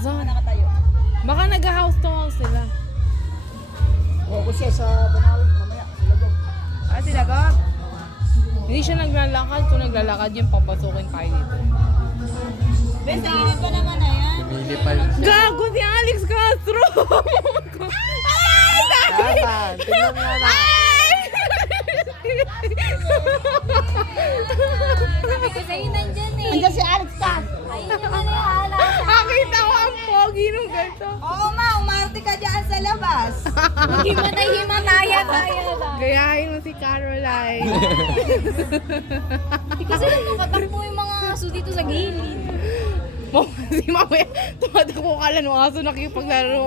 Saan? Nakatayo. Baka nag-house to house sila. O ko siya sa Banawi mamaya. Sila daw. Ah, sila Gab? Hindi siya naglalakad. Kung naglalakad yun, papasukin tayo dito. Bes, nainit pa naman na yan. Pumili pa rin siya. Gago si Alex Castro! Saan? Tingnan nga na. Sabi ko sa'yo nandyan eh. Andiyan si Alex ka. Ayun yung maniwala sa Nakita ko ang pogi nung ganito. Oo ma, umarte ka dyan sa labas. Himatay-himatayan tayo lang. Gayahin mo si Caroline. Kasi nagpapatakbo yung mga aso dito sa gilid. Kasi mamaya tumatakbo ka lang ng aso nakikipaglaro.